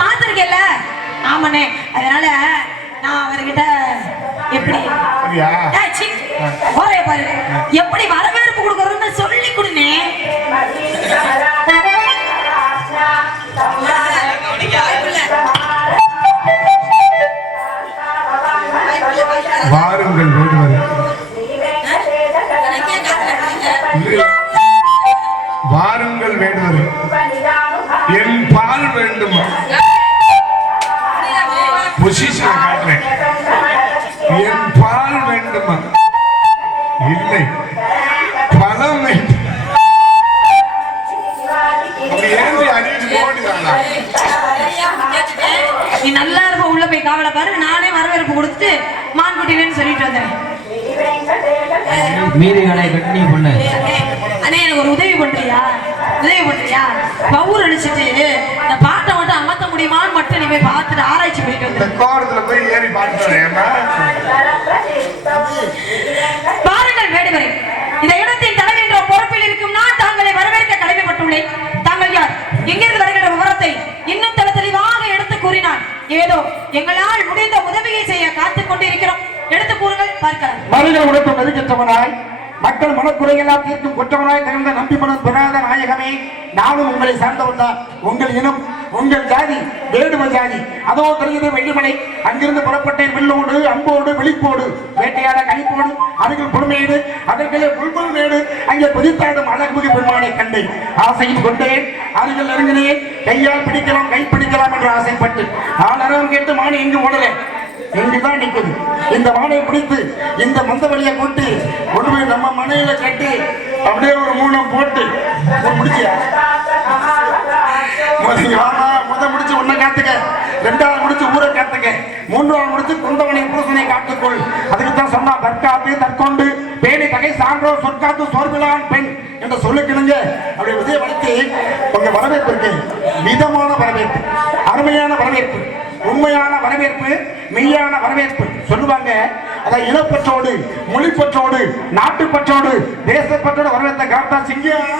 பாத்துருக்கேன்ல. ஆமாண்ணே, அதனால நான் அவர்கிட்ட எப்படி பாரு எப்படி வரவேற்பு கொடுக்கறதுன்னு சொல்லி கொடுனே. வாருங்கள் வேண்டுவது, வாருங்கள் வேண்டுவது, என் பால் வேண்டுமா? பொசிஷன் காட்டுறேன். என் பால் வேண்டுமா? இல்லை, பழம் வேண்டும். நீ நல்லா இருப்ப, உள்ள போய் காவலை பாரு. நானே வரவேற்பு கொடுத்துட்டு மான்குட்டின்னு சொல்லிட்டு வந்தேன். மீதிகளை கட்டி பண்ணு. அண்ணே, எனக்கு ஒரு உதவி பண்றியா? உதவி பண்றியா? பவுர் அடிச்சுட்டு இந்த பாட்டை மட்டும் அமர்த்த முடியுமான்னு மட்டும் நீ போய் பார்த்துட்டு ஆராய்ச்சி போயிட்டு வந்து கோரத்துல போய் ஏறி பார்த்துறேன். பாருங்கள் வேடுவரே, இந்த இடத்தின் தலைவர் என்ற பொறுப்பில் இருக்கும் நான் தாங்களை வரவேற்க கடமைப்பட்டுள்ளேன். தாங்கள் யார், எங்கிருந்து வருகிற விவரத்தை இன்னும் தெளிவாக எடுத்து கூறினான். ஏதோ எங்களால் முடிந்த உதவியை செய்ய காத்துக் கொண்டிருக்கிறோம். எடுத்து கூறுங்கள், பார்க்கலாம். மனித உடற்று மதிக்கற்றவனாய், மக்கள் மனக்குறையெல்லாம் தீர்க்கும் குற்றவனாய் திகழ்ந்த நம்பி மனம் பெறாத நாயகமே, நானும் உங்களை சார்ந்தவன் தான். உங்கள் இனம், உங்கள் ஜாதி வேடுவ ஜாதி. அதோ தெரிகிறது வெள்ளிமலை. அங்கிருந்து புறப்பட்டேன் வில்லோடு, அம்போடு, விழிப்போடு, வேட்டையாட கணிப்போடு, அருகில் பொறுமையேடு, அதற்கே புல்புல் மேடு. அங்கே குதித்தாடும் அழகுமிகு பெருமானை கண்டேன். ஆசையும் கொண்டேன், அருகில் நெருங்கினேன். கையால் பிடிக்கலாம், கை பிடிக்கலாம் என்று ஆசைப்பட்டு ஆளரம் கேட்டு மானை எங்கு ஓடல, எங்குதான் நிற்குது. இந்த மானை பிடித்து இந்த மந்த வழியை கூட்டி கொண்டு போய் நம்ம மனையில கட்டி அப்படியே ஒரு மூலம் போட்டு முடிச்சியா முத முடிச்சு உன்னை காத்துக்க, ரெண்டாவது முடிச்சு ஊரை காத்துக்க, மூன்றாவது முடிச்சு குந்தவனை பூசனை காத்துக்கொள். அதுக்குத்தான் சொன்னா தற்காத்து தற்கொண்டு பேணி தகை சான்றோர் சொற்காத்து சோர்விலான் பெண் என்ற சொல்லுக்கிணுங்க. அப்படி விதைய வளர்த்து உங்க வரவேற்பு இருக்கு. மிதமான வரவேற்பு, அருமையான வரவேற்பு, உண்மையான வரவேற்பு, மெய்யான வரவேற்பு சொல்லுவாங்க. அதை இனப்பற்றோடு, மொழிப்பற்றோடு, நாட்டுப்பற்றோடு, தேசப்பற்றோடு வரவேற்ற காத்தா சிங்கம்.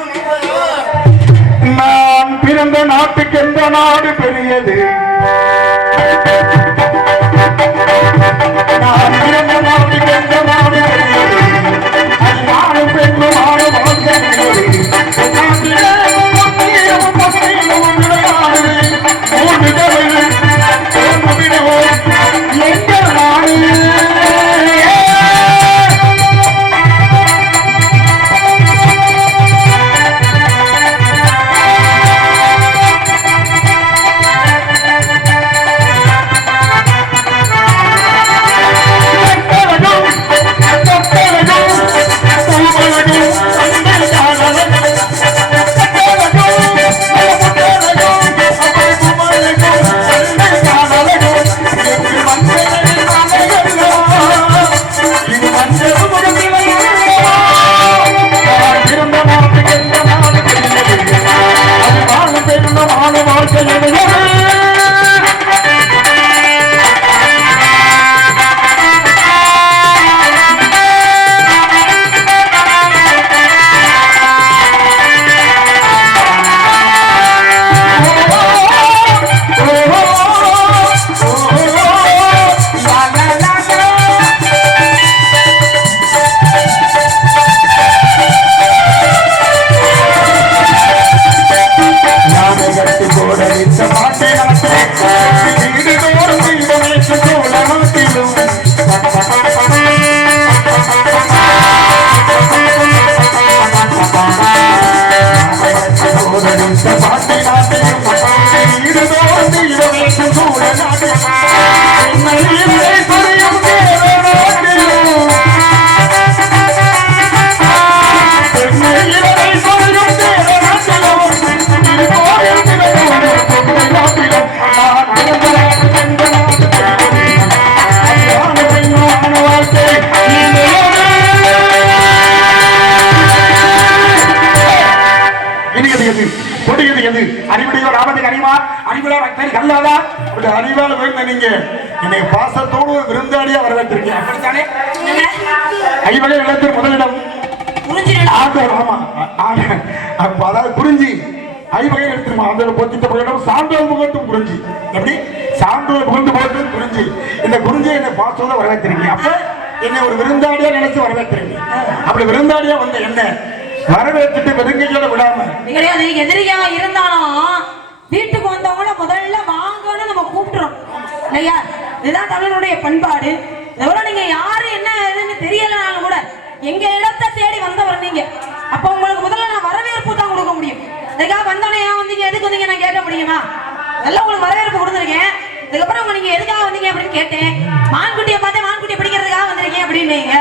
நான் பிறந்த நாட்டுக்கு எந்த நாடு பெரியது, நான் பிறந்த நாட்டுக்கு எந்த நாடு பெரியது, அது நாடும் பெண்ணும் ஆடும் நீங்க என்னை பாசத்தோடு விருந்தாளியா வரவேற்றிருக்கீங்க. அப்படித்தானே? ஐவகை நிலத்தில் முதலிடம் குறிஞ்சி நிலம். ஆண்டவர் ஆமா அப்ப அதாவது குறிஞ்சி ஐவகை எடுத்துருமா அந்த பொத்திட்ட போயிடும் சான்றோர் முகட்டும் குறிஞ்சி எப்படி சான்றோர் புகழ்ந்து போகட்டும் குறிஞ்சி இந்த குறிஞ்சியை என்னை பாசோட வரவேற்றிருக்கீங்க அப்ப என்னை ஒரு விருந்தாடியா நினைச்சு வரவேற்றிருக்கீங்க அப்படி விருந்தாடியா வந்த என்ன வரவேற்றுட்டு வெறுங்கையோட விடாம கிடையாது. எதிரியா இருந்தாலும் வீட்டுக்கு வந்தவங்கள முதல்ல வாங்கன்னு நம்ம கூப்பிட்டுறோம் இல்லையா? இதுதான் தமிழனுடைய பண்பாடு. எவ்வளவு நீங்க யாரு என்ன ஏதுன்னு தெரியலனாலும் கூட எங்க இடத்தை தேடி வந்தவர் நீங்க. அப்ப உங்களுக்கு முதல்ல நான் வரவேற்பு தான் கொடுக்க முடியும். இதுக்காக வந்தோடனே ஏன் வந்தீங்க எதுக்கு வந்தீங்க நான் கேட்க முடியுமா? எல்லாம் உங்களுக்கு வரவேற்பு கொடுத்துருக்கேன். இதுக்கப்புறம் உங்க நீங்க எதுக்காக வந்தீங்க அப்படின்னு கேட்டேன். மான்குட்டியை பார்த்தேன், மான்குட்டியை பிடிக்கிறதுக்காக வந்திருக்கேன் அப்படின்னு.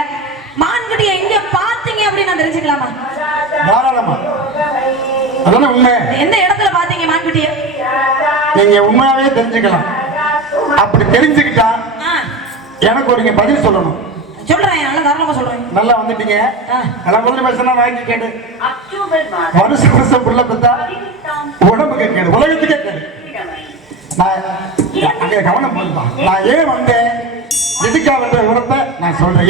மான்குட்டியை எங்க பாத்தீங்க அப்படின்னு நான் தெரிஞ்சுக்கலாமா? தாராளமா அதான உண்மை. எந்த இடத்துல பாத்தீங்க மான்குட்டியை? நீங்க உண்மையாவே தெரிஞ்சுக்கலாம். அப்படி தெரிஞ்சுக்கிட்டா எனக்கு ஒரு பதில் சொல்லணும். சொல்றேன், நல்லா தாராளமா சொல்றேன். நல்லா வந்துட்டீங்க. நல்லா முதல்ல பேசினா வாங்கி கேடு வருஷம் வருஷம் புள்ள பெத்தா உடம்புக்கு கேடு உலகத்துக்கே கேடு. நான் அங்கே கவனம் பண்ணுவான். நான் ஏன் வந்தேன் எதுக்காக விவரத்தை நான் சொல்றேன்.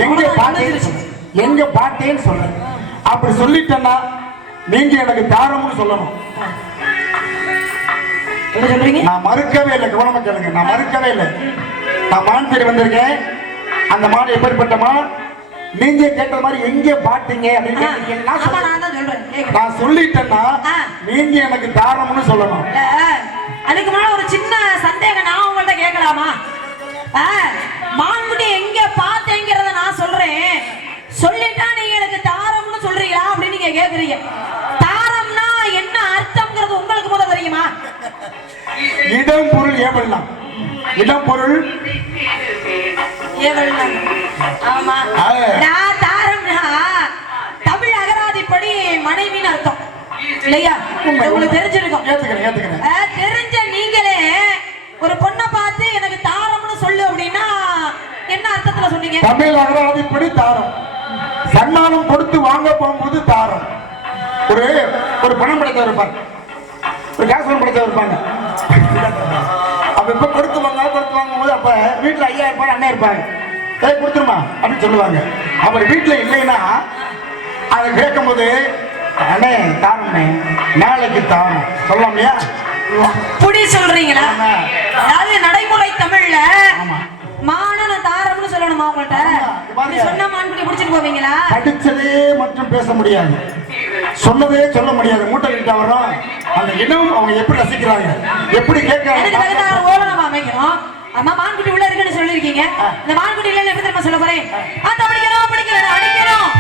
எங்க பார்த்தேன்னு சொல்றேன். அப்படி சொல்லிட்டேன்னா நீங்க எனக்கு தாரம்னு சொல்லணும். என்ன சொல்றீங்க? நான் மறுக்கவே இல்லை. கவனமா கேளுங்க. நான் மறுக்கவே இல்லை. நான் மான் தேடி வந்திருக்கேன். அந்த மான் எப்படிப்பட்ட மான் நீங்க கேட்ட மாதிரி எங்க பாத்தீங்க அப்படின்னு நான் சொல்லிட்டேன்னா நீங்க எனக்கு தாரம்னு சொல்லணும். அதுக்கு முன்னாடி ஒரு சின்ன சந்தேகம் நான் உங்கள்ட்ட கேட்கலாமா? மான்குட்டி எங்க பார்த்தேங்கிறத நான் சொல்றேன். சொல்லிட்டா நீங்க எனக்கு தாரம்னு சொல்றீங்களா அப்படின்னு நீங்க கேக்குறீங்க. தாரம்னா என்ன அர்த்தம்ங்கிறது உங்களுக்கு முதல்ல தெரியுமா? இடம் பொருள் ஏவல்லாம். இடம் பொருள் ஏவல்லாம். ஆமா. நான் தாரம்னா தமிழ் அகராதிப்படி மனைவின்னு அர்த்தம் இல்லையா? உங்களுக்கு தெரிஞ்சிருக்கும். தெரிஞ்ச நீங்களே ஒரு பொண்ணை பார்த்து எனக்கு தாரம்னு சொல்லு அப்படின்னா என்ன அர்த்தத்துல சொன்னீங்க? தமிழ் அகராதிப்படி தாரம். சன்மானம் கொடுத்து வாங்க போகும்போது தாரம். ஒரு பணம் படைத்தவர் இருப்பாங்க, ஒரு காசு பணம் படைத்தவர் இருப்பாங்க. அப்ப இப்ப கொடுத்து வாங்கும் போது அப்ப வீட்டுல ஐயா இருப்பாரு, அண்ணன் இருப்பாங்க. கொடுத்துருமா அப்படின்னு சொல்லுவாங்க. அவர் வீட்டுல இல்லைன்னா அதை கேட்கும் போது அண்ணே தாரம்னே நாளைக்கு தாரம் சொல்லலாம் இல்லையா? அப்படி சொல்றீங்களா? அதாவது நடைமுறை தமிழ்ல மான தாரம்னு சொல்லணுமா உங்கள்ட்ட? சொன்ன மான்குட்டி பிடிச்சிட்டு போவீங்களா? படிச்சதே மற்றும் பேச முடியாது, சொன்னதே சொல்ல முடியாது. மூட்டை கிட்ட வர்றோம். அந்த இனம் அவங்க எப்படி ரசிக்கிறாங்க, எப்படி கேட்கறாங்க ஓலமா அமைக்கிறோம். அம்மா மான்குட்டி உள்ள இருக்குன்னு சொல்லிருக்கீங்க. இந்த மான்குட்டி இல்ல எப்படி தெரியுமா சொல்ல போறேன்? படிக்கிறோம் படிக்கிறோம் அடிக்கிறோம்.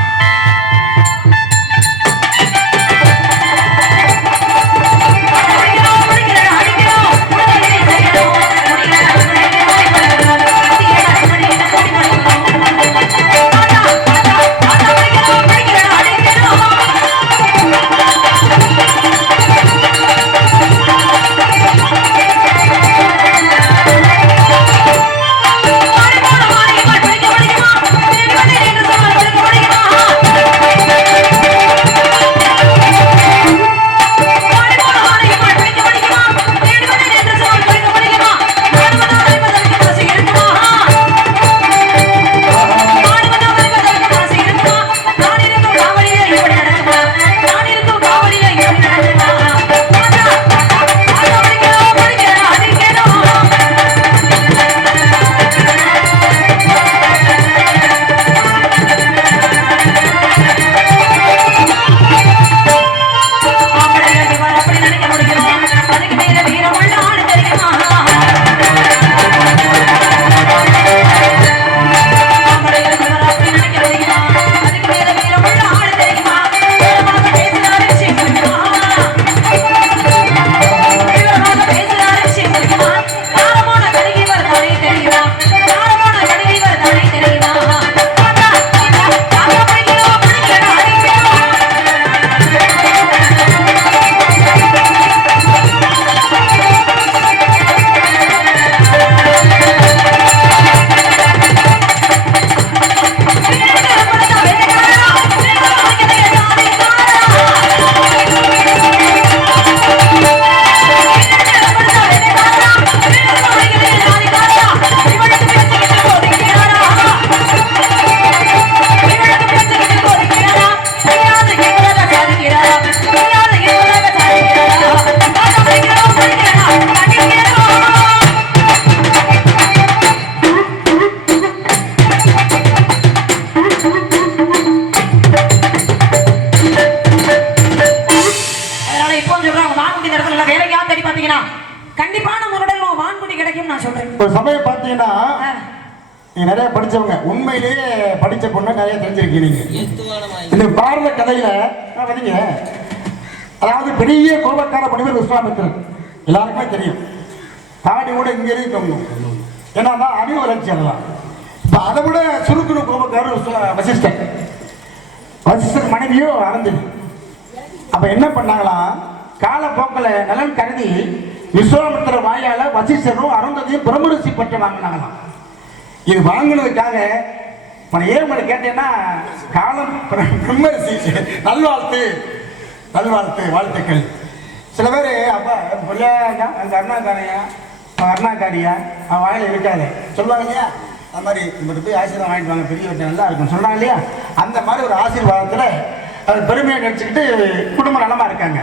இப்போ சொல்றாங்க வான்குடி இந்த இடத்துல வேற எங்கேயாவது தேடி பாத்தீங்கன்னா கண்டிப்பான முறையில் வான்குடி கிடைக்கும் நான் சொல்றேன். ஒரு சமயம் பார்த்தீங்கன்னா நீங்க நிறைய படிச்சவங்க, உண்மையிலேயே படிச்ச பொண்ணை நிறைய தெரிஞ்சிருக்கீங்க. இந்த பாரத கதையில பாத்தீங்க, அதாவது பெரிய கோபக்கார பணிவர் விஸ்வாமித்திரன் எல்லாருக்குமே தெரியும். தாடி கூட இங்க இருக்கணும், ஏன்னா அறிவு வளர்ச்சி அதெல்லாம். இப்ப அதை விட சுருக்குனு கோபக்காரர் வசிஷ்டர். வசிஷ்டர் மனைவியோ அறந்தது. அப்ப என்ன பண்ணாங்களாம், காலப்போக்கில் நலன் கருதி விஸ்வாமித்திர வாயால வசிஷ்டரும் அருந்ததியும் பிரம்மரிசி பற்றி வாங்கினாங்களாம். இது வாங்கினதுக்காக ஏன் உங்களை கேட்டேன்னா, காலம் பிரம்மரிசி நல்வாழ்த்து நல்வாழ்த்து வாழ்த்துக்கள். சில பேர் அப்பா அந்த அருணாக்காரையா அருணாக்காரியா அவன் வாயில இருக்காது சொல்லுவாங்க இல்லையா, அந்த மாதிரி இவங்க போய் ஆசீர்வாதம் வாங்கிட்டு வாங்க பெரிய வீட்டை நல்லா இருக்கும் சொல்றாங்க இல்லையா, அந்த மாதிரி ஒரு ஆசீர்வாதத்தில் அது பெருமையை நினைச்சுக்கிட்டு குடும்ப நலமா இருக்காங்க.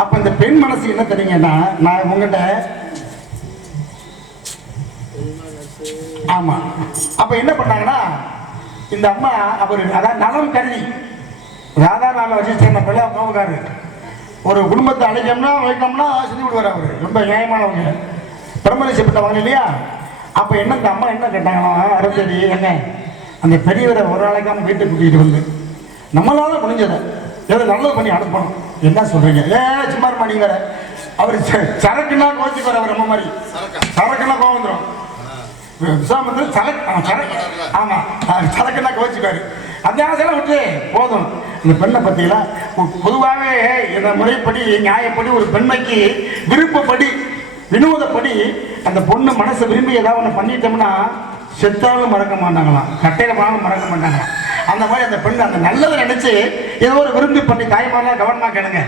அப்ப இந்த பெண் மனசு என்ன தெரியுங்கன்னா, நான் உங்ககிட்ட ஆமா அப்ப என்ன பண்ணாங்கன்னா, இந்த அம்மா அவர் அதான் நலம் கருதி ராதா நாம வச்சு சேர்ந்த பிள்ளை கோபக்காரு ஒரு குடும்பத்தை அழைக்கணும்னா வைக்கணும்னா செஞ்சு விடுவார். அவரு ரொம்ப நியாயமானவங்க, பிரம்மரிசப்பட்டவங்க இல்லையா. அப்ப என்ன இந்த அம்மா என்ன கேட்டாங்களா, அருந்ததி என்ன அந்த பெரியவரை ஒரு நாளைக்காம வீட்டுக்கு கூட்டிகிட்டு வந்து நம்மளால முடிஞ்சதை ஏதோ நல்லது பண்ணி அனுப்பணும். என்ன சொல்றீங்க, சும்மா நீங்க வேற அவர் சரக்குன்னா கோச்சிக்குவார். அவர் நம்ம மாதிரி சரக்குன்னா கோவம் வந்துடும். விஸ்வாமித்திரன் சரக்கு ஆமா சரக்குன்னா கோச்சிக்குவாரு. அந்த ஆசையெல்லாம் விட்டு போதும். இந்த பெண்ணை பத்தியில பொதுவாகவே இந்த முறைப்படி நியாயப்படி ஒரு பெண்மைக்கு விருப்பப்படி வினோதப்படி அந்த பொண்ணு மனசை விரும்பி ஏதாவது ஒன்று பண்ணிட்டோம்னா செத்தாலும் மறக்க மாட்டாங்களாம், கட்டையில போனாலும் மறக்க மாட்டாங்களாம். அந்த மாதிரி அந்த பெண் அந்த நல்லதை நினைச்சு ஏதோ ஒரு விருந்து பண்ணி தாய்மாரெலாம் கவனமாக கேளுங்க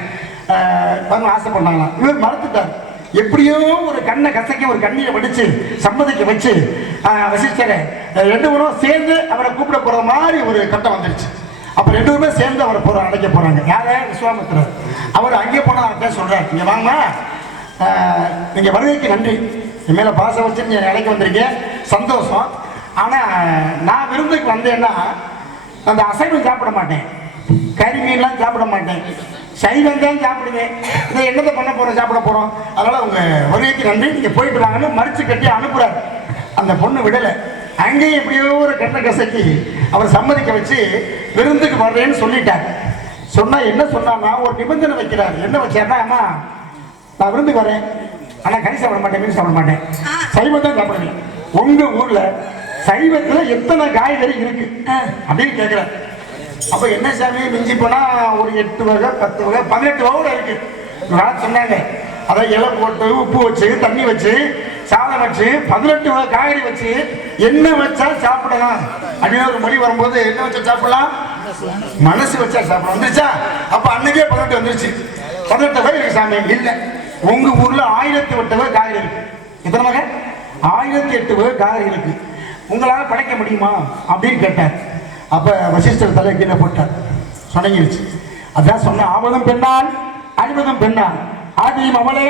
வந்து ஆசைப்பட்டாங்களாம். இவர் மறுத்துட்டார். எப்படியோ ஒரு கண்ணை கசக்கி ஒரு கண்ணியை வடிச்சு சம்மதிக்க வச்சு வசிஷ்டரை ரெண்டு பேரும் சேர்ந்து அவரை கூப்பிட போற மாதிரி ஒரு கட்டம் வந்துருச்சு. அப்ப ரெண்டு பேருமே சேர்ந்து அவரை அழைக்க போறாங்க. யார விஸ்வாமித்திரர். அவர் அங்கே போனா அவர்கிட்ட சொல்றாரு, நீங்க வாங்க, நீங்க வருகைக்கு நன்றி, என் மேல பாசம் வச்சு நீங்க அழைக்க வந்திருக்கீங்க, சந்தோஷம். ஆனா நான் விருந்துக்கு வந்தேன்னா அந்த அசைவம் சாப்பிட மாட்டேன், கறி மீன்லாம் சாப்பிட மாட்டேன், சைவம் தான் சாப்பிடுவேன். இதை என்னத்தை பண்ண போறோம், சாப்பிட போறோம். அதனால உங்க வருகைக்கு நன்றி, நீங்க போயிட்டு வாங்கன்னு மறிச்சு கட்டி அனுப்புறாரு. அந்த பொண்ணு விடலை. அங்கேயும் எப்படியோ ஒரு கண்ணை கசக்கி அவர் சம்மதிக்க வச்சு விருந்துக்கு வர்றேன்னு சொல்லிட்டார். சொன்னா என்ன சொன்னான்னா ஒரு நிபந்தனை வைக்கிறார். என்ன வச்சாருன்னா, அம்மா நான் விருந்துக்கு வரேன், ஆனா கறி சாப்பிட மாட்டேன், மீன் சாப்பிட மாட்டேன், சைவம் தான் சாப்பிடுவேன். உங்க ஊர்ல சைவத்துல எத்தனை காய்கறி இருக்கு அப்படின்னு கேட்கிறேன். அப்ப என்ன சாமி மிஞ்சி போனா ஒரு 8 வகை 10 வகை 18 வகை இருக்கு சொன்னாங்க. அதை இலை போட்டு உப்பு வச்சு தண்ணி வச்சு சாதம் வச்சு 18 வகை காய்கறி வச்சு என்ன வச்சா சாப்பிடலாம் அப்படின்னு ஒரு மொழி வரும்போது என்ன வச்சா சாப்பிடலாம், மனசு வச்சா சாப்பிடலாம் வந்துருச்சா. அப்ப அன்னைக்கே 18 வந்துருச்சு. 18 வகை இருக்கு சாமி. இல்லை, உங்க ஊர்ல 1008 வகை காய்கறி இருக்கு. எத்தனை வகை? 1008 வகை காய்கறி இருக்கு. உங்களால படைக்க முடியுமா அப்படின்னு கேட்டார். அப்ப வசிஷ்டர் தலை கீழே போட்டார், சொன்னங்கிருச்சு. அதான் சொன்ன, ஆவதும் பெண்ணால் அழிவதும் பெண்ணால், ஆதியும் அவளே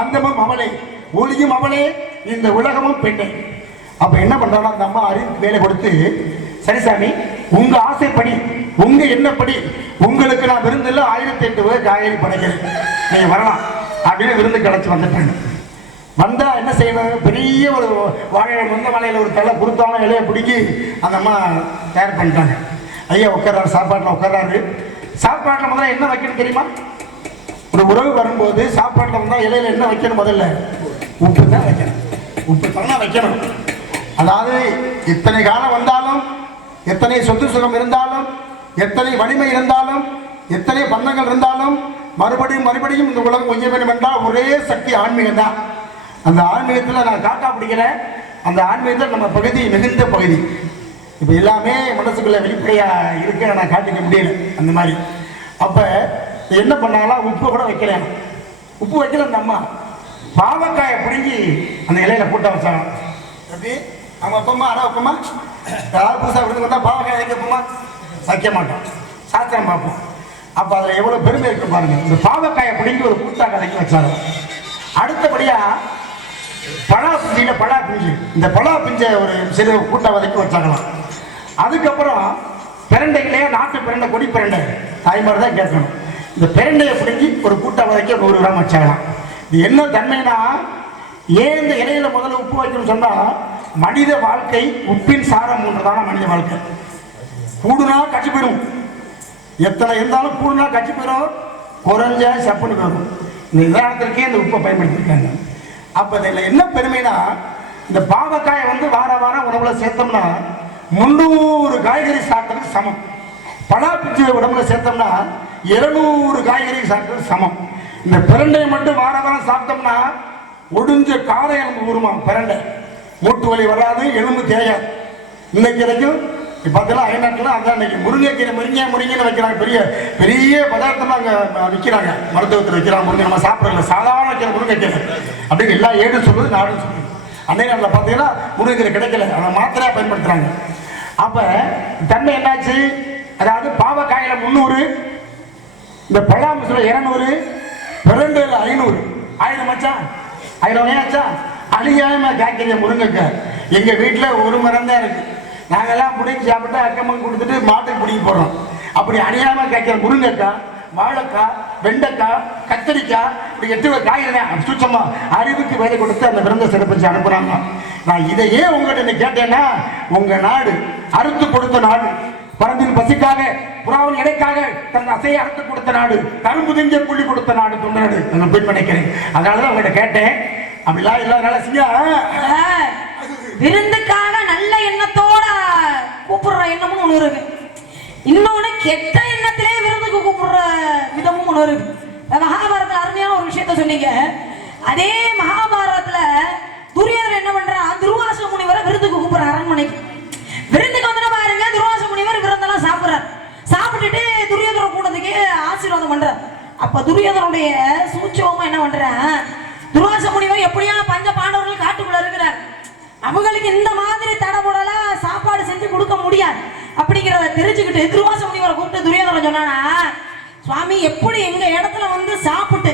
அந்தமும் அவளே ஒளியும் அவளே இந்த உலகமும் பெண்ணே. அப்ப என்ன பண்றாங்க, அந்த அம்மா அறிவு வேலை கொடுத்து, சரி சாமி உங்க ஆசைப்படி உங்க எண்ணப்படி உங்களுக்கு நான் விருந்தில் 1008 வகை காய்கறி படைக்கிறேன், நீங்க வரலாம் அப்படின்னு விருந்து கிடைச்சு வந்துட்டாங்க. வந்தா என்ன செய்யணும், பெரிய ஒரு வாழை முந்த வாழையில ஒரு தலை கொடுத்தாலும் இலையை பிடிக்கி அந்த அம்மா தயார் பண்ணிட்டாங்க. ஐயா உட்கார்றாரு, சாப்பாட்டில் உட்கார்றாரு. சாப்பாட்டில் முதல்ல என்ன வைக்கணும் தெரியுமா, ஒரு உறவு வரும்போது சாப்பாட்டில் வந்தால் இலையில என்ன வைக்கணும், முதல்ல உப்பு தான் வைக்கணும், உப்பு தான் வைக்கணும். அதாவது இத்தனை காலம் வந்தாலும், எத்தனை சொத்து சுகம் இருந்தாலும், எத்தனை வலிமை இருந்தாலும், எத்தனை பந்தங்கள் இருந்தாலும், மறுபடியும் மறுபடியும் இந்த உலகம் கொஞ்சம் வேண்டும் என்றால் ஒரே சக்தி ஆன்மீகம் தான். அந்த ஆன்மீகத்தில் நான் காட்டா பிடிக்கிறேன். அந்த ஆன்மீகத்தில் நம்ம பகுதி மிகுந்த பகுதி. இப்போ எல்லாமே மனசுக்குள்ள வெளிப்படையா இருக்க நான் காட்டிக்க முடியல அந்த மாதிரி. அப்ப என்ன பண்ணாங்களா, உப்பு கூட வைக்கல, உப்பு வைக்கல. அந்த அம்மா பாவக்காயை பிடுங்கி அந்த இலையில கூட்ட வச்சாங்க. எப்படி அவங்க அப்பமா அடா அப்பமா யாராவது புதுசாக விருந்து வந்தால் பாவக்காய் வைக்கப்போமா, வைக்க மாட்டோம், சாத்திரம் பார்ப்போம். அப்போ அதில் எவ்வளோ பெருமை இருக்கு பாருங்க. இந்த பாவக்காயை பிடிங்கி ஒரு கூட்டா கதைக்கு வச்சாங்க. அடுத்தபடியா பலா பிஞ்சில பலா பிஞ்சு, இந்த பலா பிஞ்சை ஒரு சிறு கூட்டா வதைக்கு வச்சாங்களாம். அதுக்கப்புறம் பிரண்டைகளே நாட்டு பிரண்டை, கொடி பிரண்டை, தாய்மார் தான் கேட்கணும். இந்த பிரண்டையை பிடிங்கி ஒரு கூட்டை வரைக்கும் 100 கிராம் வச்சாங்களாம். இது என்ன தன்மைனா, ஏன் இந்த இலையில முதல்ல உப்பு வைக்கணும்னு சொன்னா, மனித வாழ்க்கை உப்பின் சாரம் போன்றதான மனித வாழ்க்கை. கூடுனா கட்சி போயிடும், எத்தனை இருந்தாலும் கூடுனா கட்சி போயிடும், குறைஞ்ச சப்புன்னு போகும். இந்த நிதானத்திற்கே இந்த உப்பை பயன்படுத்திருக்காங்க. அப்ப இதில் என்ன பெருமைனா, இந்த பாவக்காயை வந்து வார வாரம் உணவுல சேர்த்தோம்னா 300 காய்கறி சாப்பிட்டதுக்கு சமம். பலாப்பிச்சை உடம்புல சேர்த்தோம்னா 200 காய்கறி சாப்பிட்டது சமம். இந்த பிரண்டையை மட்டும் வார வாரம் சாப்பிட்டோம்னா ஒடிஞ்ச கார எலும்பு ஊருமா. பிரண்டை மூட்டு வலி வராது, எலும்பு தேயாது. இன்னைக்கு வரைக்கும் பார்த்தீங்கன்னா அயல்நாட்டில் அதான் இன்னைக்கு முருங்கைக்கீரை முருங்கைன்னு வைக்கிறாங்க. பெரிய பெரிய பதார்த்தமாக அங்கே விற்கிறாங்க, மருத்துவத்தில் வைக்கிறாங்க. முருங்கை நம்ம சாப்பிட்றதில்ல, சாதாரண வைக்கிற முருங்கைக்கீரை அப்படின்னு எல்லா ஏடும் சொல்லுது, நாடும் சொல்லுது. அன்னைக்கு நாட்டில் பார்த்தீங்கன்னா முருங்கைக்கீரை கிடைக்கல, அதை மாத்திரையாக பயன்படுத்துகிறாங்க. அப்போ தன்மை என்னாச்சு, அதாவது பாவக்காயில் 300, இந்த பழாமசில் 200, பிரண்டையில் 500. 1000 ஆச்சா? 1000 ஆச்சா? அழியாம காய்க்கிற முருங்கைக்காய் எங்கள் வீட்டில் ஒரு மரம் தான் இருக்குது. நாங்கெல்லாம் பிடிச்சி சாப்பிட்டு அக்கம்மங்க கொடுத்துட்டு மாட்டுக்கு பிடிக்க போடுறோம். அப்படி அணியாமல் காய்க்கிற முருங்கைக்காய், வாழைக்காய், வெண்டைக்காய், கத்திரிக்காய், இப்படி 8 காய்கறி சுத்தமா அறிவுக்கு வேலை கொடுத்து அந்த விருந்த சிறப்பிச்சு அனுப்புறாங்க. நான் இதையே உங்கள்கிட்ட கேட்டேன்னா, உங்க நாடு அறுத்து கொடுத்த நாடு, பரந்தின் பசிக்காக புறாவின் இடைக்காக தன் அசையை அறுத்து கொடுத்த நாடு, கரும்பு திங்க புள்ளி கொடுத்த நாடு தொண்டநாடு நான் பின் நினைக்கிறேன். அதனாலதான் உங்கள்கிட்ட கேட்டேன். அப்படிலாம் இல்லாதனால விருந்துக்காக நல்ல எண்ணத்தோட கூப்பிடுற எண்ணமும் ஒண்ணு இருக்கு, இன்னொன்னு கெட்ட எண்ணத்திலே விருந்துக்கு கூப்பிடுற விதமும் ஒண்ணு இருக்கு. மகாபாரதத்துல அருமையான ஒரு விஷயத்த சொன்னீங்க. அதே மகாபாரதத்துல துரியோதனன் என்ன பண்றான், துர்வாச முனிவரை விருந்துக்கு கூப்பிடுற அரண்மனைக்கு. விருந்துக்கு வந்து பாருங்க, துர்வாச முனிவர் விருந்தெல்லாம் சாப்பிடுறார். சாப்பிட்டுட்டு துரியோதன கூட்டத்துக்கு ஆசீர்வாதம் பண்றார். அப்ப துரியோதனுடைய சூட்சமா என்ன பண்றான், துர்வாச முனிவர் எப்படியா பஞ்ச பாண்டவர்கள் காட்டுக்குள்ள இருக்கிறார், அவங்களுக்கு இந்த மாதிரி தடபுடல சாப்பாடு செஞ்சு கொடுக்க முடியாது அப்படிங்கிறத தெரிஞ்சுக்கிட்டு துர்வாச முனிவரை கூப்பிட்டு துரியோதனன் சொன்னானா, சுவாமி எப்படி எங்க இடத்துல வந்து சாப்பிட்டு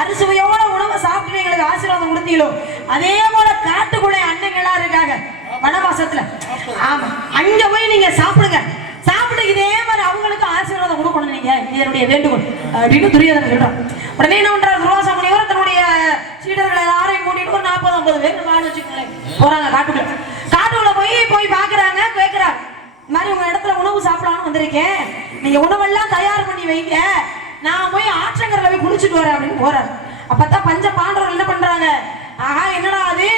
அரிசுவையோட உணவை சாப்பிட்டு எங்களுக்கு ஆசீர்வாதம் கொடுத்தீங்களோ, அதே போல காட்டுக்குள்ள அன்னைங்களா இருக்காங்க வனவாசத்துல, ஆமா அங்க போய் நீங்க சாப்பிடுங்க, சாப்பிட்டு இதே மாதிரி அவங்களுக்கு ஆசீர்வாதம் கொடுக்கணும் நீங்க, இதனுடைய வேண்டுகோள் அப்படின்னு துரியோதனன் சொல்றான். உடனே என்ன பண்றாரு, துர்வாச முனிவர் தன்னுடைய சீடர்களை எல்லாரையும் கூட்டிட்டு ஒரு 40-50 பேர் வச்சுக்கோங்களேன் போறாங்க காட்டுக்குள்ள. காட்டுக்குள்ள போய் பாக்குறாங்க, கேட்கிறாங்க, இந்த மாதிரி உங்க இடத்துல உணவு சாப்பிடலாம்னு வந்திருக்கேன், நீங்க உணவெல்லாம் தயார் பண்ணி வைங்க, நான் போய் ஆற்றங்கரையில போய் குளிச்சுட்டு வரேன் அப்படின்னு போறாரு. அப்பதான் பஞ்ச பாண்டவர்கள் என்ன பண்றாங்க, ஆஹா என்னடா அது,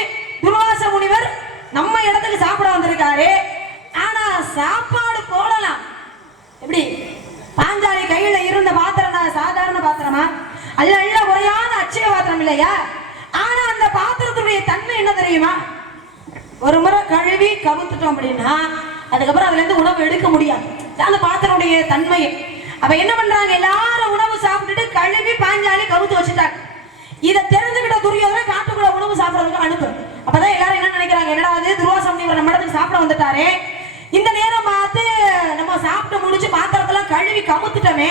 துர்வாச முனிவர் நம்ம இடத்துக்கு சாப்பிட வந்திருக்காரு, ஆனா சாப்பாடு போடலாம் எப்படி, பாஞ்சாலி கையில இருந்த பாத்திரம் சாதாரண பாத்திரமா, அல்ல அல்ல குறையாத அச்சய பாத்திரம் இல்லையா, ஆனா அந்த பாத்திரத்துடைய தன்மை என்ன தெரியுமா, ஒரு முறை கழுவி கவுத்துட்டோம் அப்படின்னா அதுக்கப்புறம் அதுல இருந்து உணவு எடுக்க முடியாது, அந்த பாத்திரனுடைய தன்மை. அப்ப என்ன பண்றாங்க, எல்லாரும் உணவு சாப்பிட்டுட்டு கழுவி பாஞ்சாலி கவுத்து வச்சுட்டாங்க. இதை தெரிஞ்சுக்கிட்ட துரியோதனன் காட்டுக்குள்ள உணவு சாப்பிடறதுக்கு அனுப்பு. அப்பதான் எல்லாரும் என்ன நினைக்கிறாங்க, என்னடா அது துர்வாச முனிவர் நம்ம இடத்துக்கு சாப்பிட வந்துட்டாரே, இந்த நேரம் பார்த்து நம்ம சாப்பிட்டு முடிச்சு பாத்திரத்தெல்லாம் கழுவி கவுத்துட்டோமே,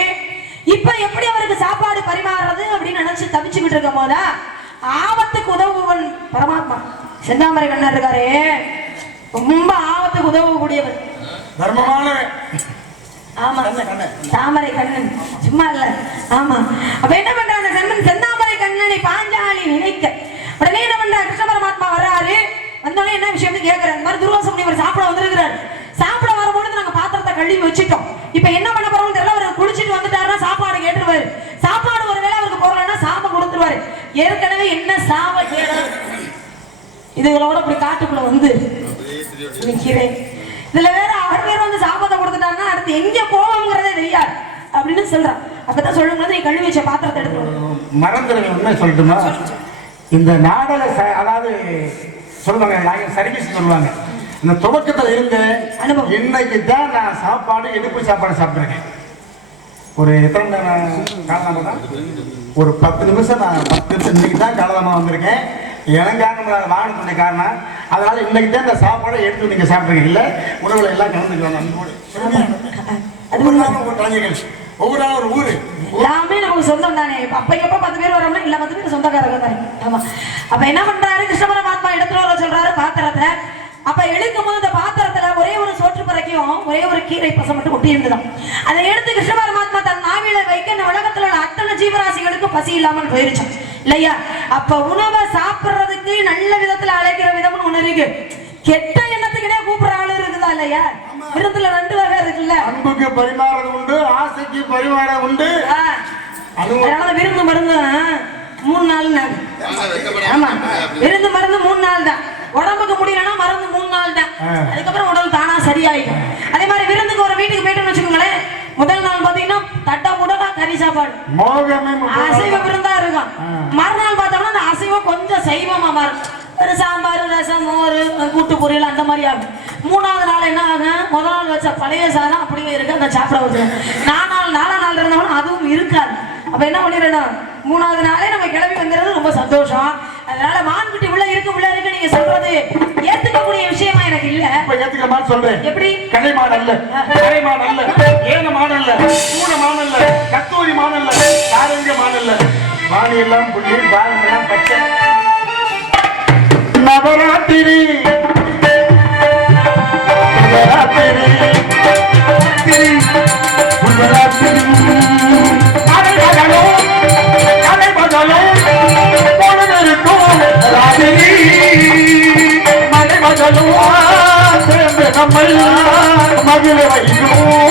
இப்ப எப்படி அவருக்கு சாப்பாடு பரிமாறுறது அப்படின்னு நினைச்சு தவிச்சுக்கிட்டு இருக்கும் போதா ஆபத்துக்கு உதவுவன் பரமாத்மா செந்தாமரை கண்ணன் இருக்காரு, ரொம்ப ஆபத்துக்கு உதவக்கூடியவர், தர்மமானவன். ஆமா தாமரை கண்ணன் சும்மா இல்ல. ஆமா அப்ப என்ன பண்றாங்க, செந்தாமரை கண்ணனை பாஞ்சாலி நினைக்க உடனே என்ன பண்றாரு, கிருஷ்ண பரமாத்மா வர்றாரு. வந்தோடனே என்ன விஷயம் கேட்கிறாரு, இந்த மாதிரி துர்வாச முனிவர் சாப்பிட வந்திருக்கிறாரு, சாப்பிட வரும்போது நாங்க பாத்திரத்தை கழுவி வச்சுட்டோம், இப்ப என்ன பண்ண போறோம்னு தெரியல, அவர் குளிச்சுட்டு வந்துட்டாருன்னா சாப்பாடு கேட்டுருவாரு, சாப்பாடு ஒருவேளை அவருக்கு போறலன்னா சாபம் கொடுத்துருவாரு, ஏற்கனவே என்ன சாப கேட இதுகளோட இப்படி காட்டுக்குள்ள வந்து நிக்கிறேன், இதுல வேற அவர் பேர் வந்து சாபத்தை கொடுத்துட்டாருன்னா அடுத்து எங்க போவோம்ங்கிறதே தெரியாது அப்படின்னு சொல்றான். அப்பதான் சொல்லும் போது நீ கழுவி வச்ச பாத்திரத்தை எடுத்து மறந்துடுங்க. உண்மை சொல்லட்டுமா, இந்த நாடக அதாவது சொல்லுவாங்க சர்வீஸ் சொல்லுவாங்க, இந்த துவக்கத்தில் இருந்த அனுபவம் இன்னைக்கு தான் நான் சாப்பாடு எடுப்பு சாப்பாடு சாப்பிட்ருக்கேன். ஒரு எத்தனை காலதாமம் தான், ஒரு 10 நிமிஷம் நான் 10 நிமிஷம் இன்னைக்கு தான் காலதாமம் வந்திருக்கேன். எனக்கு காரணம் வாகனத்துடைய காரணம், அதனால இன்னைக்கு தான் இந்த சாப்பாடை எடுத்து நீங்க சாப்பிட்றீங்க. இல்லை உணவுல எல்லாம் கலந்துக்குவாங்க அன்போடு. ஒவ்வொரு நாளும் ஒரு ஊரு எல்லாமே நமக்கு சொந்தம் தானே. அப்ப எப்ப 10 பேர் வரோம்னா இல்ல 10 பேர் சொந்தக்காரங்க தானே. ஆமா அப்ப என்ன பண்றாரு, கிருஷ்ண பரமாத்மா எடுத்துட்டு வர சொல்றாரு பாத்திரத்தை. அப்ப எடுக்கும் போது அந்த பாத்திரத்துல ஒரே ஒரு சோற்று பறக்கி பக்கத்துலயும் ஒரே ஒரு கீரை பசம் மட்டும் ஒட்டி இருந்துதான். அதை எடுத்து கிருஷ்ண பரமாத்மா தன் நாவில வைக்க இந்த உலகத்துல உள்ள அத்தனை ஜீவராசிகளுக்கு பசி இல்லாமல் போயிருச்சு இல்லையா? அப்ப உணவை சாப்பிடுறதுக்கு நல்ல விதத்துல அழைக்கிற விதம்னு ஒண்ணு இருக்கு, கெட்ட எண்ணத்துக்குனே கூப்பிடுற ஆளு இருக்குதா இல்லையா? விருந்துல 2 வகை இருக்குல்ல, அன்புக்கு பரிமாறது உண்டு, ஆசைக்கு பரிமாறம் உண்டு. அதனால விருந்து மருந்து 3 நாள் தான். ஆமா, விருந்து மருந்து 3 நாள் தான். உடம்புக்கு முடியலன்னா மருந்து 3 நாள் தான். அதுக்கப்புறம் உடல் தானா சரியாயிடும். அதே மாதிரி விருந்துக்கு ஒரு வீட்டுக்கு போயிட்டோம்னு வச்சுக்கோங்களேன், முதல் நாள் பாத்தீங்கன்னா தட்டா முடக்கா கறி சாப்பாடு அசைவ விருந்தா இருக்கும். மறுநாள் பார்த்தோம்னா அந்த அசைவம் கொஞ்சம் சைவமா மாறும், ஒரு சாம்பார் ரசம் மோர் கூட்டு பொரியல் அந்த மாதிரி ஆகும். 3ஆவது நாள் என்ன ஆகும், முதல் நாள் வச்ச பழைய சாதம் அப்படியே இருக்கு, அந்த சாப்பிட வச்சு 4 நாள் இருந்தவனும் அதுவும் இருக்காது. அப்ப என்ன பண்ணிடணும், 3ஆவது நாளே நம்ம கிளம்பி வந்துடுறது ரொம்ப சந்தோஷம். அதனால மான்குட்டி உள்ள இருக்கு நீங்க சொல்றது ஏத்துக்கக்கூடிய விஷயமா எனக்கு இல்ல. ஏத்துக்கிற மாதிரி சொல்றேன். எப்படி? கலைமான் அல்ல, கலைமான் அல்ல, ஏனமான் அல்ல, பூனமான் அல்ல, கத்தூரி மான் அல்ல, சாரங்க மான் அல்ல, மானி எல்லாம் புள்ளி பாலம் எல்லாம் பச்சை. நவராத்திரி நவராத்திரி நவராத்திரி நம்மை மகிழ வைக்கும்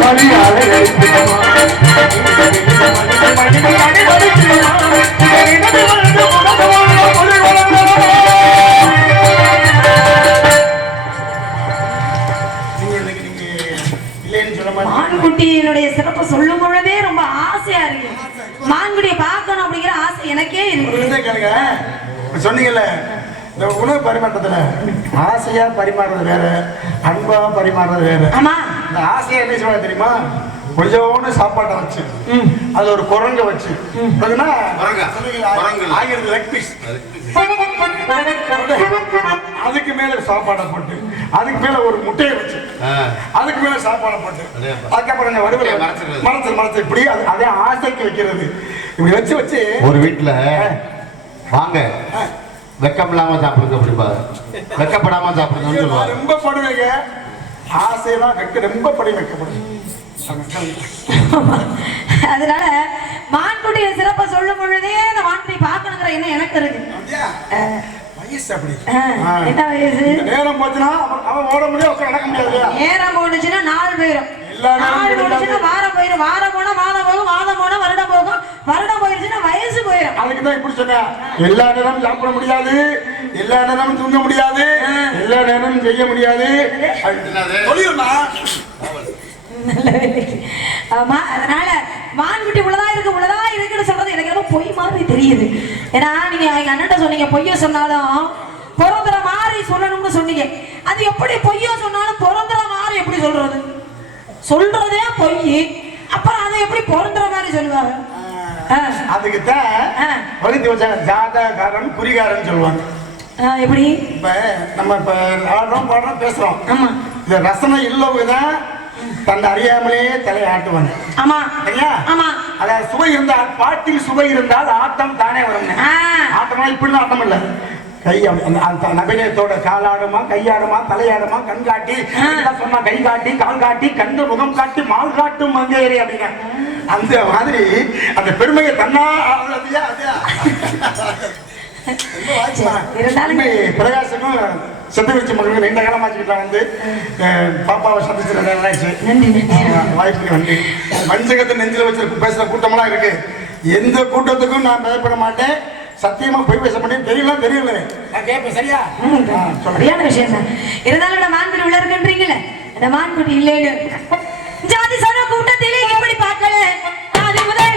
Maria இல்லைன்னு சொல்ல மாதிரி மான்குட்டியினுடைய சிறப்பு சொல்லும் பொழுதே ரொம்ப ஆசையா இருக்கு. மான்குட்டியை பார்க்கணும் அப்படிங்கிற ஆசை எனக்கே இருக்கு. கேளுங்க, சொன்னீங்கல்ல இந்த உணவு பரிமாற்றத்துல ஆசையா பரிமாறுறது வேற, அன்பா பரிமாறுறது வேற. ஆமா, இந்த ஆசையா என்ன சொல்ல தெரியுமா, கொஞ்சோண்டு சாப்பாட்டை வச்சு அது ஒரு குரங்க வச்சு ஆகிறது லெக் பீஸ், அதுக்கு மேல சாப்பாடை போட்டு அதுக்கு மேல ஒரு முட்டையை வச்சு அதுக்கு மேல சாப்பாடை போட்டு அதுக்கப்புறம் வறுவல் மரத்து இப்படி அதே ஆசைக்கு வைக்கிறது. இப்படி வச்சு வச்சு ஒரு வீட்டுல வாங்க வெக்கம் இல்லாம சாப்பிடுங்க அப்படிப்பா, வெக்கப்படாம சாப்பிடுங்கன்னு சொல்லுவாங்க. ரொம்ப படுவேங்க, ஆசையெல்லாம் ரொம்ப படி வைக்கப்படும். அதனால மான்குட்டியை சிறப்பா சொல்லும் பொழுதே அந்த மான்குட்டியை பார்க்கணுங்கிற எண்ணம் எனக்கு இருக்கு. வயசு அப்படி என்ன வயசு? நேரம் போச்சுன்னா அவன் ஓட முடியும், நடக்க முடியாது. நேரம் போனுச்சுன்னா நாள் போயிடும், நாள் போனுச்சுன்னா வாரம் போயிடும், வாரம் போனா மாதம் போகும், மாதம் போனா வருடம் போகும், வருடம் போயிருச்சுன்னா வயசு போயிடும். அதுக்கு தான் இப்படி சொன்னேன், எல்லா நேரமும் சாப்பிட முடியாது, எல்லா நேரமும் தூங்க முடியாது, எல்லா நேரமும் செய்ய முடியாது. ஆமா, அதனால மான்குட்டி உள்ளதா இருக்குன்னு சொல்றது எனக்கு ரொம்ப பொய் மாதிரி தெரியுது. ஏன்னா நீங்க எங்க அண்ணன் சொன்னீங்க பொய்ய சொன்னாலும் பொறந்துற மாதிரி சொல்லணும்னு சொன்னீங்க. அது எப்படி பொய்ய சொன்னாலும் பொறந்துற மாதிரி எப்படி சொல்றது? சொல்றதே பொய், அப்புறம் அதை எப்படி பொறந்துற மாதிரி சொல்லுவாங்க? அதுக்குத்தான் வகுத்து வச்சாங்க, ஜாதகாரன் குறிகாரன் சொல்லுவாங்க. எப்படி? இப்ப நம்ம இப்ப ஆடுறோம் பாடுறோம் பேசுறோம், ஆமா, இந்த ரசனை இல்லவங்கதான் தன்னை அறியாமலே தலையாட்டுவாங்க. ஆமா சரியா? ஆமா, அதாவது சுவை இருந்தால், பாட்டில் சுவை இருந்தால் ஆட்டம் தானே வரும். ஆட்டம்னா இப்படிலாம் ஆட்டம் இல்ல, கை அந்த நபிநயத்தோட காலாடுமா, கையாடுமா, தலையாடுமா, கண் காட்டி சொன்னா, கை காட்டி, கால் காட்டி, கண்டு முகம் காட்டி, மால் காட்டும் மங்கேறி அப்படின்னா அந்த மாதிரி அந்த பெருமையை தன்னா பிரகாசனும் செத்துவிச்சு மகளுக்கு நீண்ட காலமாச்சுக்கிட்ட வந்து பாப்பாவை சந்திச்சு வாய்ப்புக்கு நன்றி. வஞ்சகத்தை நெஞ்சில வச்சு பேசுற கூட்டமெல்லாம் இருக்கு. எந்த கூட்டத்துக்கும் நான் பயப்பட மாட்டேன், சத்தியமா போய் பேச மாட்டேன். தெரியல நான் கேட்பேன். சரியா? சரியான விஷயம் தான். இருந்தாலும் மான்குட்டி உள்ள இருக்குன்றீங்கல்ல, அந்த மான்குட்டி இல்லைன்னு ஜாதி சன கூட்டத்திலே எப்படி பார்க்கல, அது முதல்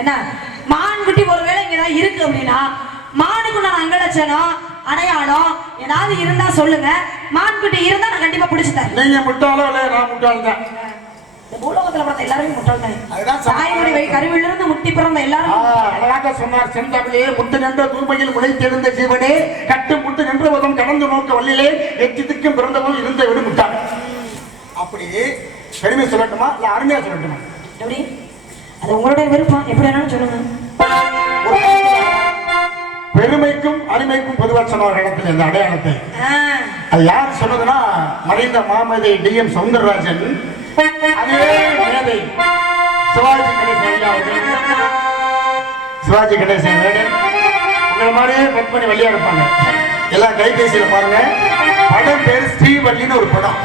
என்ன மான்குட்டி ஒருவேளை இங்கதான் இருக்கு அப்படின்னா மானுக்குண்டான அங்கலட்சணம் அடையாளம் ஏதாவது இருந்தா சொல்லுங்க. மான்குட்டி இருந்தா நான் கண்டிப்பா பிடிச்சு தரேன். நீங்க முட்டாளோ இல்ல நான் முட்டாள் தான். இந்த பூலோகத்துல பிறந்த எல்லாருமே முட்டாள் தான். அதுதான் தாய்மொழி வை கருவிலிருந்து முட்டி பிறந்த எல்லாரும் அழகாக சொன்னார் செந்தமிழே. முட்டு நின்ற தூமையில் முளைத்தெழுந்த ஜீவனே, கட்டு முட்டு நின்றவதும் கடந்து நோக்க வல்லிலே, எச்சித்துக்கும் பிறந்தவன் இருந்த விடு முட்டாள். அப்படி பெருமை சொல்லட்டுமா இல்ல அருமையா சொல்லட்டுமா? எப்படி? அது உங்களுடைய விருப்பம், எப்படி வேணாலும் சொல்லுங்க. பெருமைக்கும் அருமைக்கும் பொதுவாக சொன்ன இடத்துல இந்த அடையாளத்தை அது யார் சொன்னதுன்னா மறைந்த மாமதி DM சௌந்தரராஜன். அதே மேதை சிவாஜி கணேசன் ஐயா அவர்கள். சிவாஜி கணேசன் மேடன் உங்களை மாதிரியே பத்மணி வழியா இருப்பாங்க. எல்லாம் கைபேசியில பாருங்க. படம் பேர் ஸ்ரீவல்லின்னு ஒரு படம்.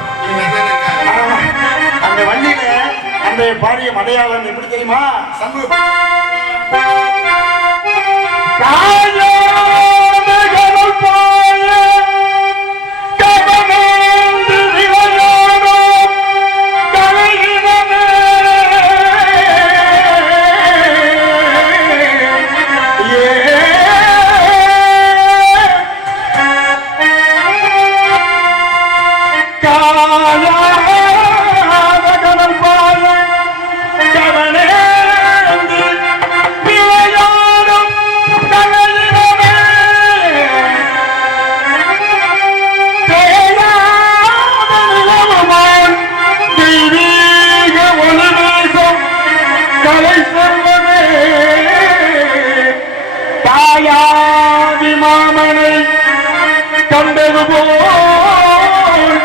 ஆமா. அந்த வள்ளியில அந்த பாரிய அடையாளம் எப்படி தெரியுமா? சமூக கண்டது போல்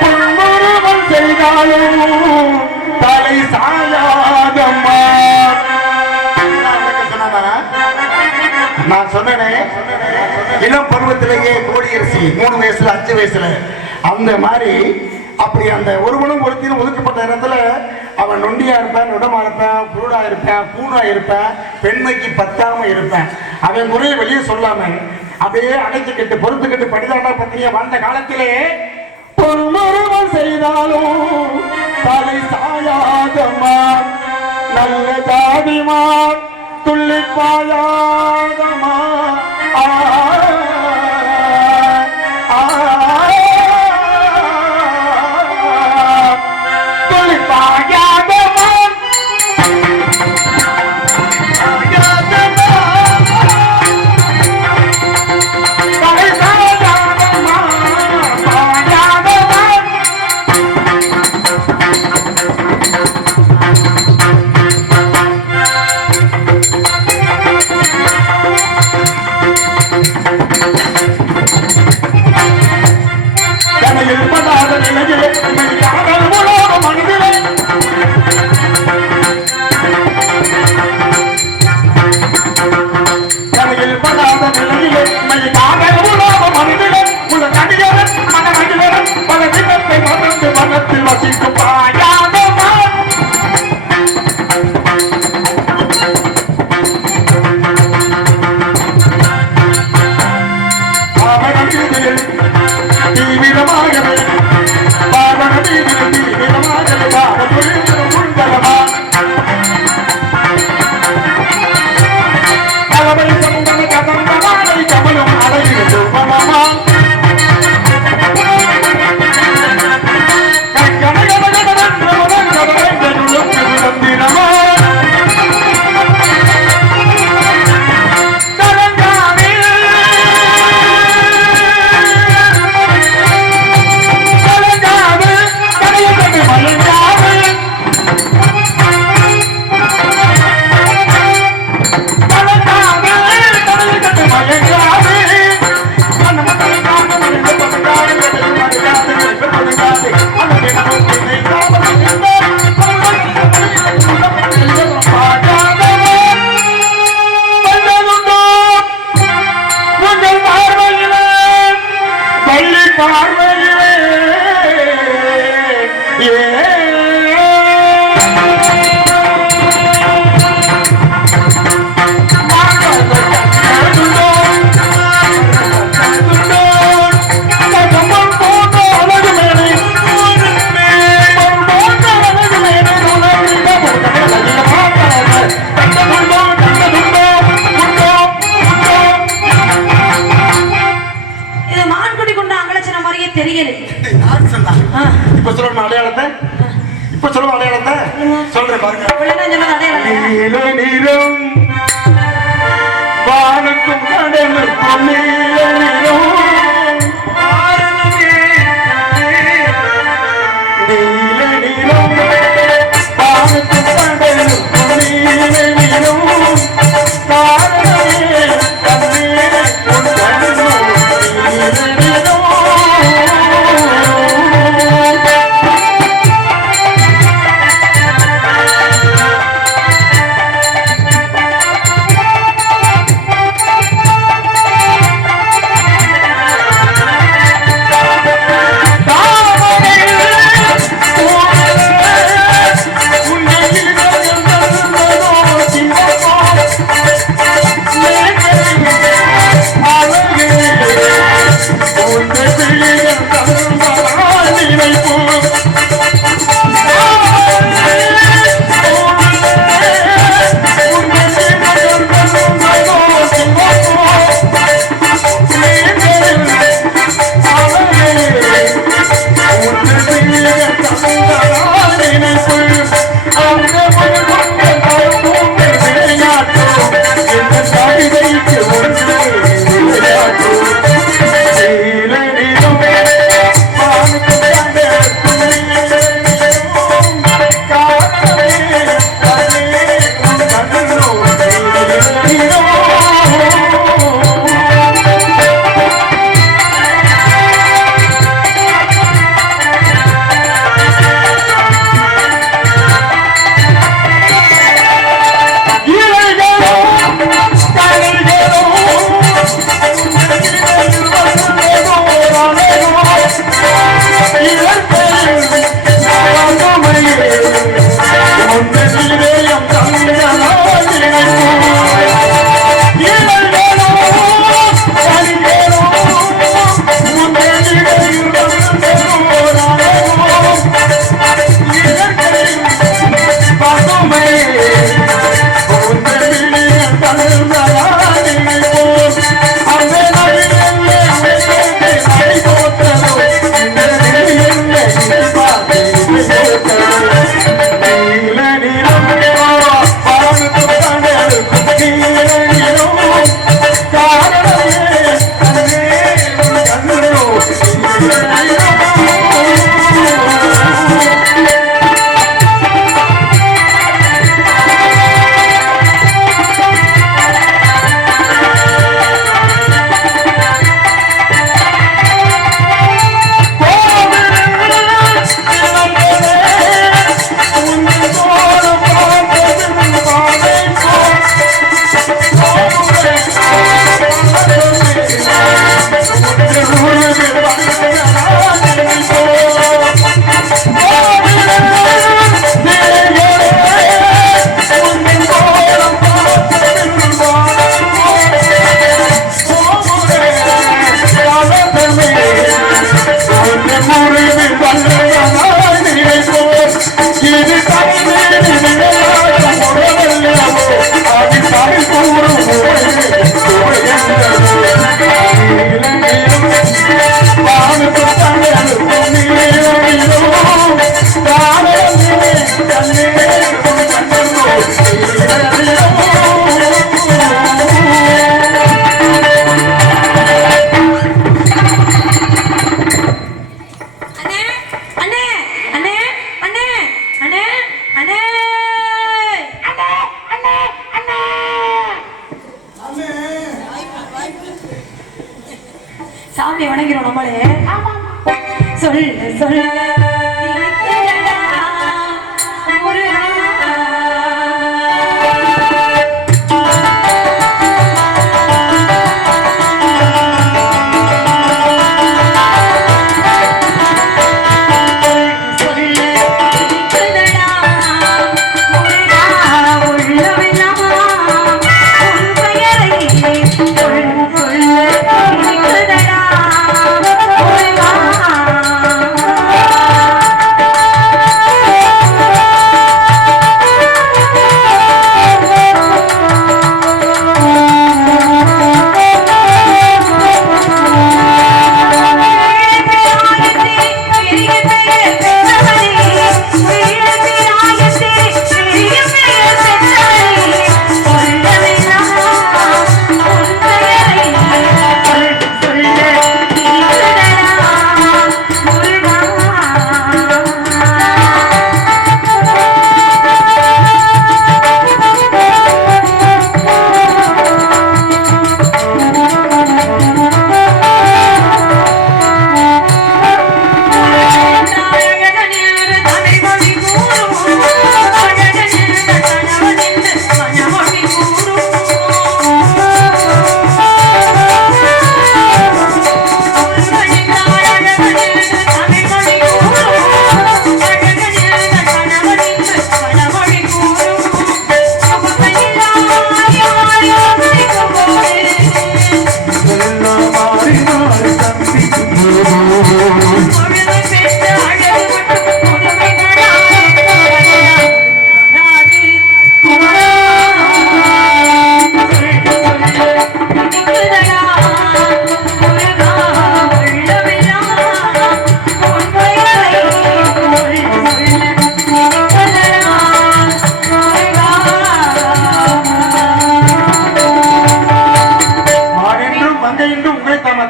பொன்முருவன் செய்தாலும் தலை சாயாதம்மா. நான் சொன்னேனே இளம் பருவத்திலேயே கோடியரசி 3 வயசுல 5 வயசுல அந்த மாதிரி அப்படி அந்த ஒருவனும் ஒருத்திനും ஒதுக்கப்பட்ட இடத்துல அவன் நொண்டியா இருப்பான், நுடமா இருப்பான், குருடா இருப்பான், பூனா இருப்பான், பெண்மைக்கு பத்தாம இருப்பான். அவன் முறையை வெளியே சொல்லாம அப்படியே அடைச்சுக்கிட்டு பொறுத்துக்கிட்டு படிதாண்டா பத்தினியா வாழ்ந்த காலத்திலே பொன்முருவன் செய்தாலும் தலை சாயாதம்மா, நல்ல ஜாதிமான் துள்ளி பாயாதம்மா. துள்ளி பாயாதம்மா, இருப்பதாக நிலையிலே காதல் உலக மனிதனே கரையில் படாத நிலையிலே காதல் உலக மனிதனே உல கடிகரன் மனமகிழன் பல தினத்தை மறந்து மனத்தில் வசிக்கும் பாயாதமா. தீவிரமாகவே பாவன தீவிரமாகவே பாட புரிந்திடும் உண்டலமா கலவை சமுதன கதந்தமானை கமலும் அழகிய சோபமா கங்கணகன சாமி வணங்கிறோம் நம்மளே. சொல்லு சொல்லு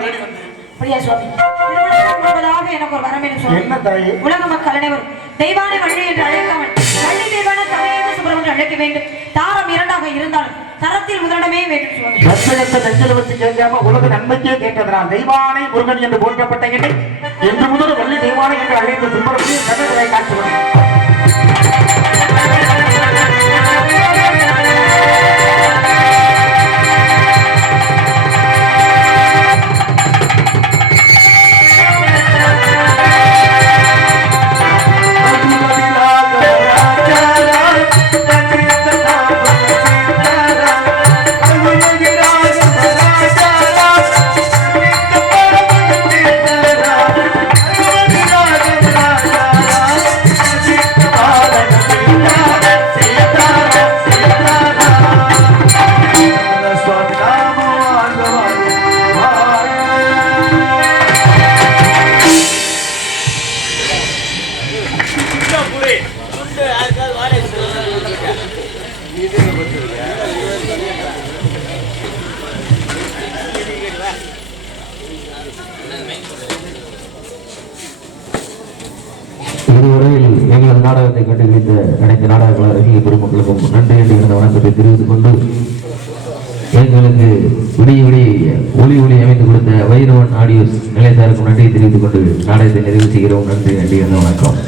தேடி வந்தேன். அப்படியா சுவாமி? திருமணம் முழுவதாக எனக்கு ஒரு வரம் வேண்டும் சுவாமி. என்ன தாயே? உலக மக்கள் அனைவரும் தெய்வானை வள்ளி என்று அழைக்காமல் வள்ளி தெய்வான சமேத சுப்பிரமணியம் அழைக்க வேண்டும். தாரம் இரண்டாக இருந்தாலும் தரத்தில் முதலிடமே வேண்டும் சுவாமி. ரத்தகத்தை நெஞ்சில் வச்சு கேட்காம உலக நன்மைக்கே கேட்டதனால் தெய்வானை முருகன் என்று போற்றப்பட்ட என்னை என்று முதல் வள்ளி தெய்வானை என்று அழைத்த சுப்பிரமணியம் கதைகளை காட்டுவது. இதுவரையில் எங்களது நாடகத்தை கண்டுபிடித்த அனைத்து நாடக ரசிக பெருமக்களுக்கும் நன்றி என்று இருந்த வணக்கத்தை தெரிவித்துக் கொண்டு எங்களுக்கு ஒளி அமைத்து கொடுத்த வைரவன் ஆடியோஸ் நிலையத்தாருக்கும் நன்றியை தெரிவித்துக் கொண்டு நாடகத்தை நிறைவு செய்கிறோம். நன்றி இருந்த வணக்கம்.